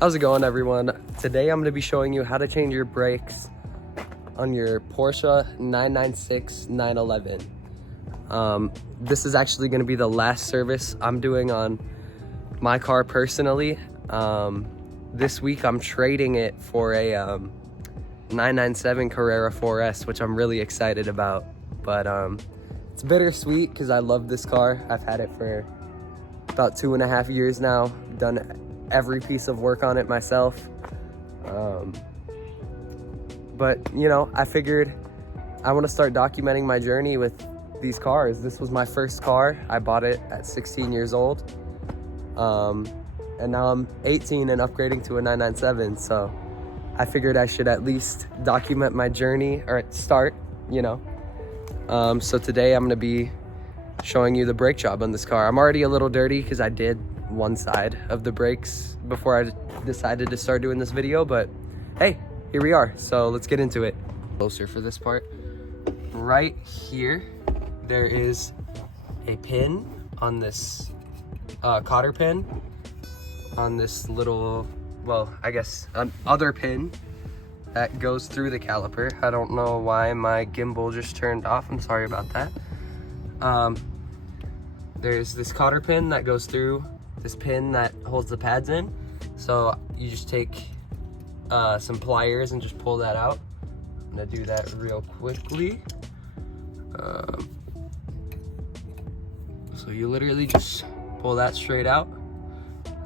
How's it going, everyone? Today I'm going to be showing you how to change your brakes on your Porsche 996 911. This is actually going to be the last service I'm doing on my car personally. This week I'm trading it for a 997 Carrera 4S, which I'm really excited about. But it's bittersweet because I love this car. I've had it for about 2.5 years now, done every piece of work on it myself. But you know, I figured I want to start documenting my journey with these cars. This was my first car. I bought it at 16 years old. And now I'm 18 and upgrading to a 997. So I figured I should at least document my journey, or start, you know. So today I'm going to be showing you the brake job on this car. I'm already a little dirty because I did one side of the brakes before I decided to start doing this video, but hey, here we are. So let's get into it. Closer for this part. Right here, there is a pin on this cotter pin on this little, well, I guess other pin that goes through the caliper. I don't know why my gimbal just turned off. I'm sorry about that. There's this cotter pin that goes through this pin that holds the pads in. So you just take some pliers and just pull that out. I'm gonna do that real quickly. So you literally just pull that straight out.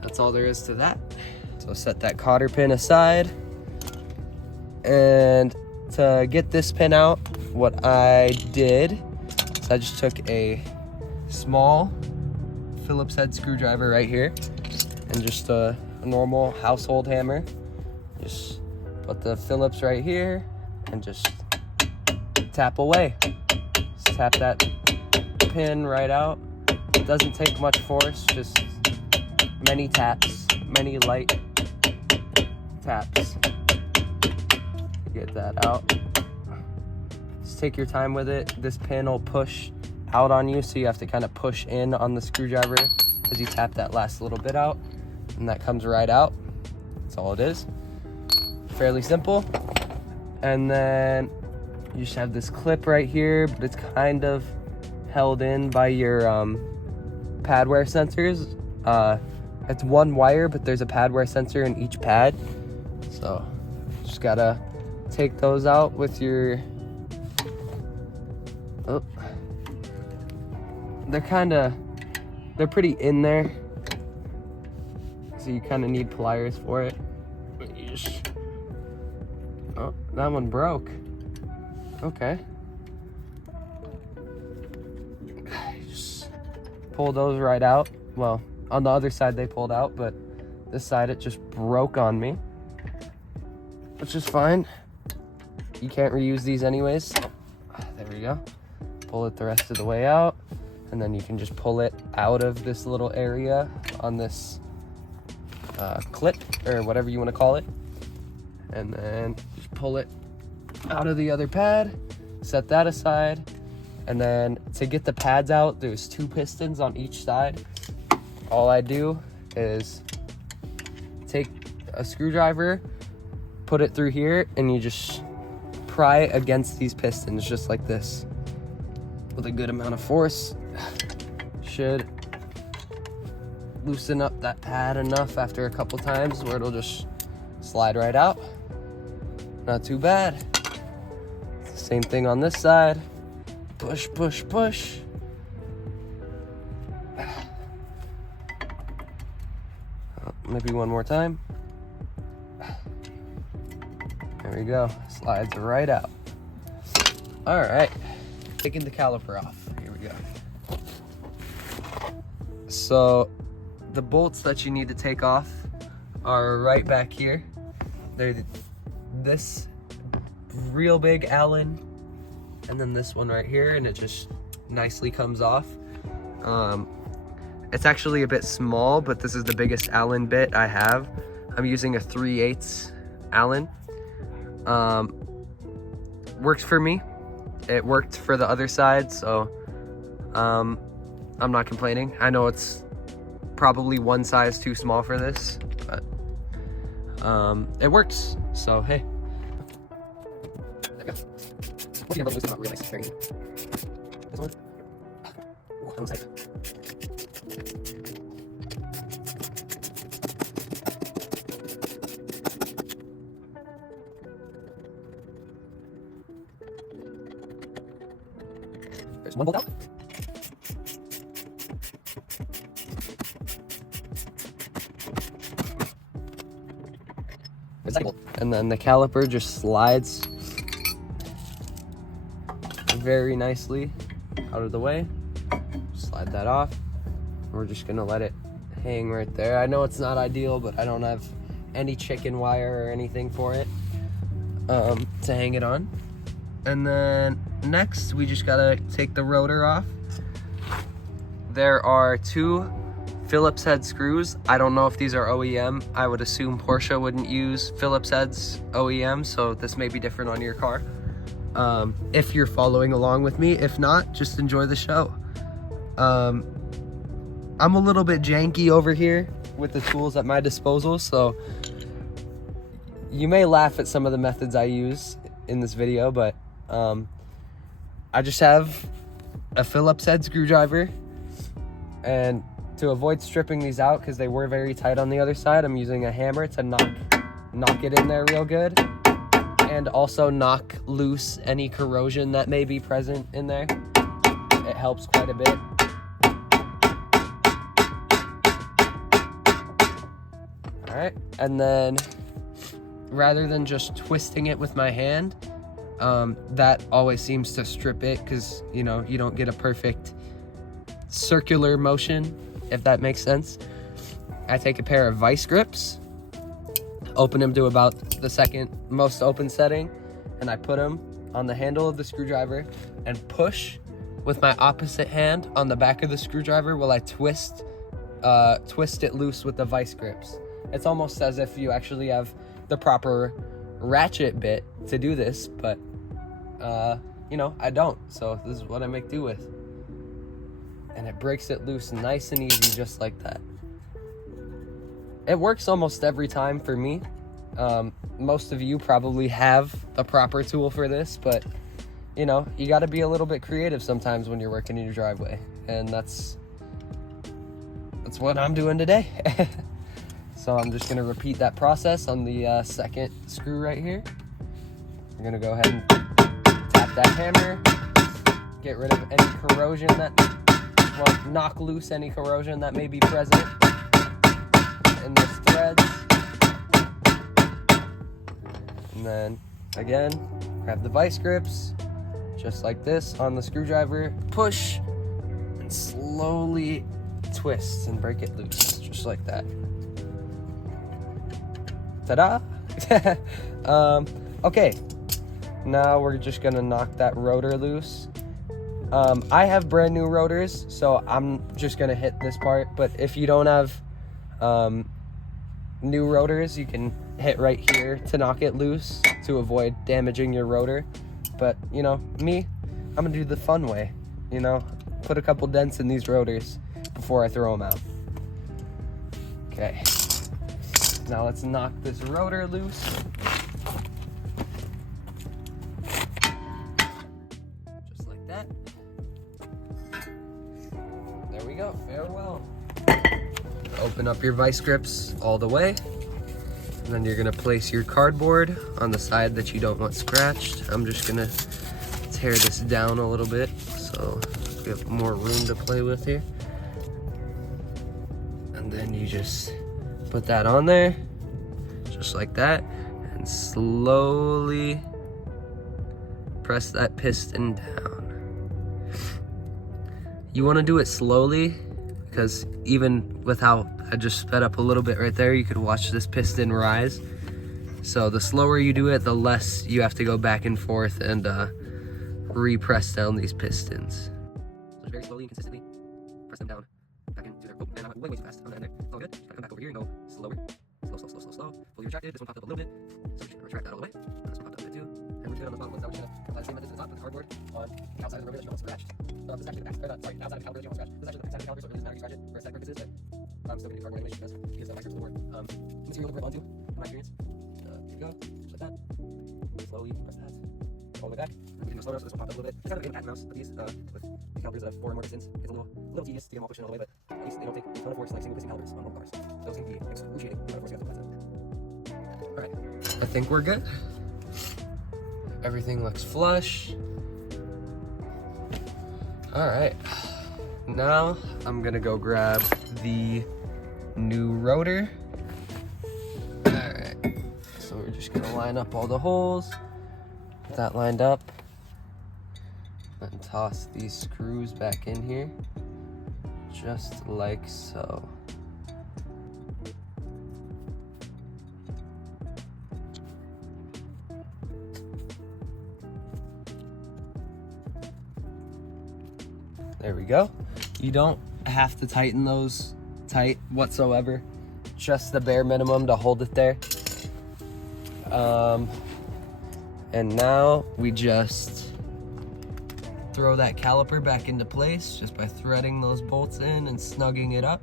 That's all there is to that. So set that cotter pin aside. And to get this pin out, what I did is I just took a small Phillips head screwdriver right here and just a normal household hammer. Just put the Phillips right here and just tap away. Just tap that pin right out. It doesn't take much force, just many taps, many light taps. Get that out. Just take your time with it. This pin will push out on you, so you have to kind of push in on the screwdriver as you tap that last little bit out, and that comes right out. That's all it is. Fairly simple. And then you just have this clip right here, but it's kind of held in by your pad wear sensors. It's one wire, but there's a pad wear sensor in each pad, so just gotta take those out with your they're pretty in there, so you kind of need pliers for it. But you just, oh, that one broke. Okay. Just pull those right out. Well, on the other side they pulled out, but this side it just broke on me, which is fine. You can't reuse these anyways. There we go. Pull it the rest of the way out, and then you can just pull it out of this little area on this clip, or whatever you want to call it, and then just pull it out of the other pad, set that aside. And then to get the pads out, there's 2 pistons on each side. All I do is take a screwdriver, put it through here, and you just pry against these pistons just like this with a good amount of force. Should loosen up that pad enough after a couple times where it'll just slide right out. Not too bad. Same thing on this side. Push, push, push. Maybe one more time. There we go. Slides right out. All right. Taking the caliper off. Here we go. So the bolts that you need to take off are right back here. They're this real big Allen, and then this one right here, and it just nicely comes off. It's actually a bit small, but this is the biggest Allen bit I have. I'm using a 3/8 Allen. Works for me. It worked for the other side, so I'm not complaining. I know it's probably one size too small for this, but it works. So hey, there we go. What's your number? Real nice. Very easy. This one. Ooh, that one's tight. There's one bolt out. And then the caliper just slides very nicely out of the way. Slide that off. We're just gonna let it hang right there. I know it's not ideal, but I don't have any chicken wire or anything for it to hang it on. And then next we just gotta take the rotor off. There are 2 Phillips head screws. I don't know if these are OEM. I would assume Porsche wouldn't use Phillips heads OEM, so this may be different on your car. If you're following along with me, if not, just enjoy the show. I'm a little bit janky over here with the tools at my disposal, so you may laugh at some of the methods I use in this video, but I just have a Phillips head screwdriver, and to avoid stripping these out because they were very tight on the other side, I'm using a hammer to knock it in there real good, and also knock loose any corrosion that may be present in there. It helps quite a bit. All right, and then rather than just twisting it with my hand, that always seems to strip it because, you know, you don't get a perfect circular motion, if that makes sense. I take a pair of vice grips, open them to about the second most open setting, and I put them on the handle of the screwdriver and push with my opposite hand on the back of the screwdriver while I twist it loose with the vice grips. It's almost as if you actually have the proper ratchet bit to do this, but you know, I don't, so this is what I make do with. And it breaks it loose nice and easy, just like that. It works almost every time for me. Most of you probably have the proper tool for this, but you know, you got to be a little bit creative sometimes when you're working in your driveway, and that's what I'm doing today. So I'm just gonna repeat that process on the second screw right here. I'm gonna go ahead and tap that hammer, get rid of any corrosion knock loose any corrosion that may be present in those threads. And then again, grab the vice grips, just like this on the screwdriver, push, and slowly twist and break it loose, just like that. Ta-da! Okay, now we're just gonna knock that rotor loose. I have brand new rotors, so I'm just gonna hit this part, but if you don't have new rotors, you can hit right here to knock it loose to avoid damaging your rotor. But you know, me, I'm gonna do the fun way, you know, put a couple dents in these rotors before I throw them out. Okay, now let's knock this rotor loose. Just like that. There we go, farewell. Open up your vice grips all the way, and then you're gonna place your cardboard on the side that you don't want scratched. I'm just gonna tear this down a little bit so we have more room to play with here. And then you just put that on there, just like that, and slowly press that piston down. You wanna do it slowly, because even with how I just sped up a little bit right there, you could watch this piston rise. So the slower you do it, the less you have to go back and forth and repress down these pistons. So very slowly and consistently press them down back into there. Oh, man, I went way too fast. I'm not in there. It's all good. Just gotta come back over here and go slower. Slow. Fully retracted. This one popped up a little bit, so we're just gonna retract that all the way. And this one popped up a bit too. And we're good on the bottom ones. Now we're just gonna apply the same method to the top with the cardboard on the outside of the rotor that you don't want scratched. This is actually the back, sorry, the outside of the caliper that you don't want scratched. This is actually the inside of the caliper, so it doesn't matter if you scratch it for aesthetic purposes, but I'm still going to do cardboard anyway, because that microphone will work. Material to grip onto, in my experience. Here we go, just like that. Slowly press the pads all the way back. We can go slower, so this will pop up a little bit. It's kind of a game of cat and mouse with these, with the calipers that have 4 and more distance. It's a little tedious to get them all pushed in all the way, but at least they don't take a ton of force like single piston calipers on mobile cars. Those can be excruciating. The amount of force you have to apply to them. Alright, I think we're good. Everything looks flush. Alright, now I'm gonna go grab the new rotor. Alright, so we're just gonna line up all the holes, get that lined up, and toss these screws back in here, just like so. There we go. You don't have to tighten those tight whatsoever, just the bare minimum to hold it there. And now we just throw that caliper back into place just by threading those bolts in and snugging it up.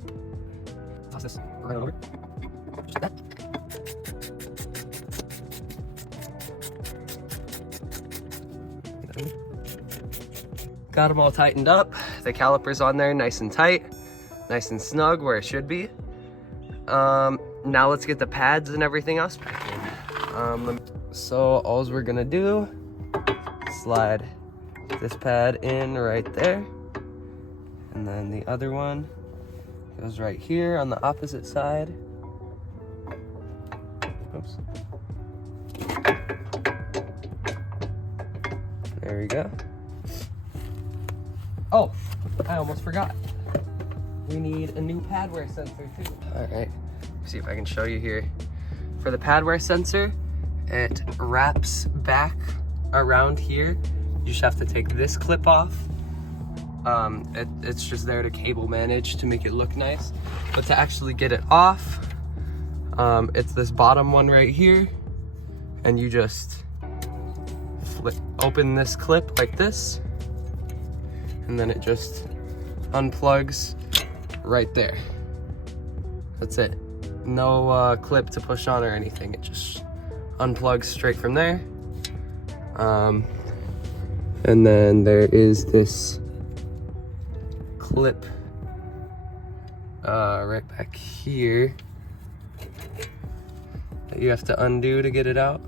Toss this right over. Just like that. Got them all tightened up. The caliper's on there nice and tight, nice and snug where it should be. Now let's get the pads and everything else back in. So all we're gonna do, slide this pad in right there. And then the other one goes right here on the opposite side. Oops. There we go. Oh, I almost forgot. We need a new pad wear sensor too. All right, see if I can show you here. For the pad wear sensor, it wraps back around here. You just have to take this clip off. It's just there to cable manage to make it look nice. But to actually get it off, it's this bottom one right here. And you just open this clip like this. And then it just unplugs right there. That's it. No clip to push on or anything. It just unplugs straight from there. And then there is this clip right back here that you have to undo to get it out.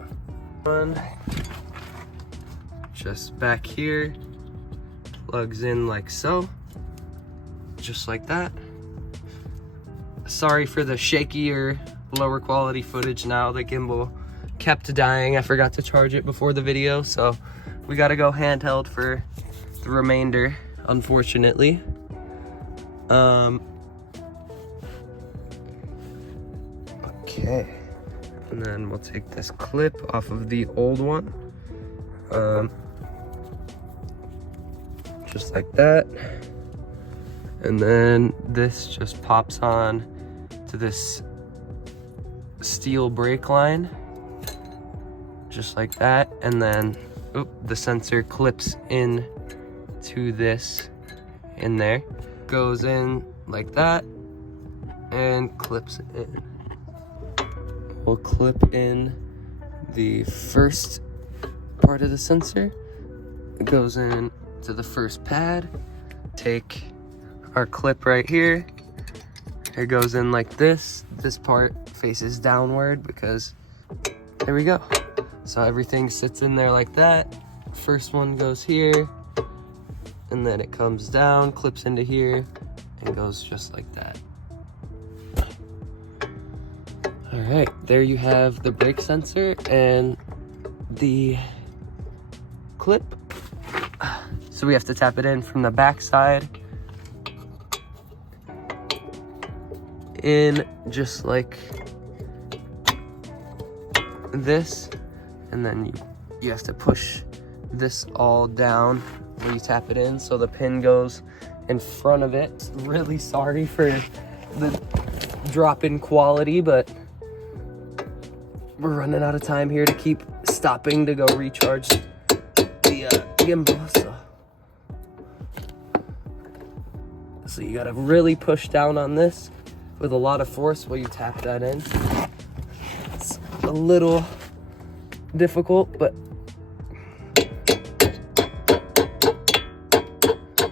Just back here. Plugs in like so, just like that. Sorry for the shakier, lower quality footage now. The gimbal kept dying. I forgot to charge it before the video, so we gotta go handheld for the remainder, unfortunately. Okay, and then we'll take this clip off of the old one. Just like that. And then this just pops on to this steel brake line, just like that. And then the sensor clips in to this in there, goes in like that and clips in. We'll clip in the first part of the sensor. It goes in to the first pad. Take our clip right here. It goes in like this. This part faces downward because there we go. So everything sits in there like that. First one goes here, and then it comes down, clips into here, and goes just like that. All right, there you have the brake sensor and the clip. So we have to tap it in from the back side, in just like this, and then you have to push this all down when you tap it in so the pin goes in front of it. Really sorry for the drop in quality, but we're running out of time here to keep stopping to go recharge the gimbal. So you gotta really push down on this with a lot of force while you tap that in. It's a little difficult, but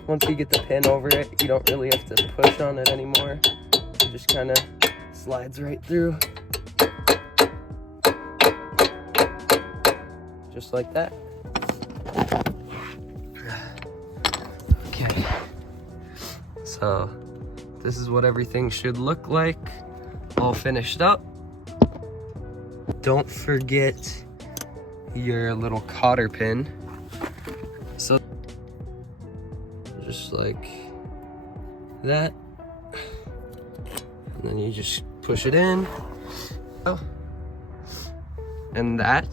once you get the pin over it, you don't really have to push on it anymore. It just kind of slides right through. Just like that. Okay. So this is what everything should look like, all finished up. Don't forget your little cotter pin. So just like that. And then you just push it in. Oh. And that.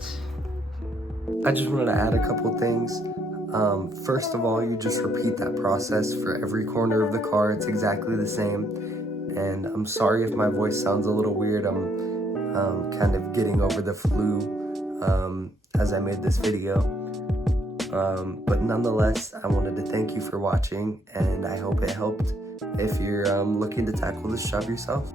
I just wanted to add a couple things. First of all, you just repeat that process for every corner of the car. It's exactly the same. And I'm sorry if my voice sounds a little weird. I'm kind of getting over the flu as I made this video. But nonetheless, I wanted to thank you for watching, and I hope it helped if you're looking to tackle this job yourself.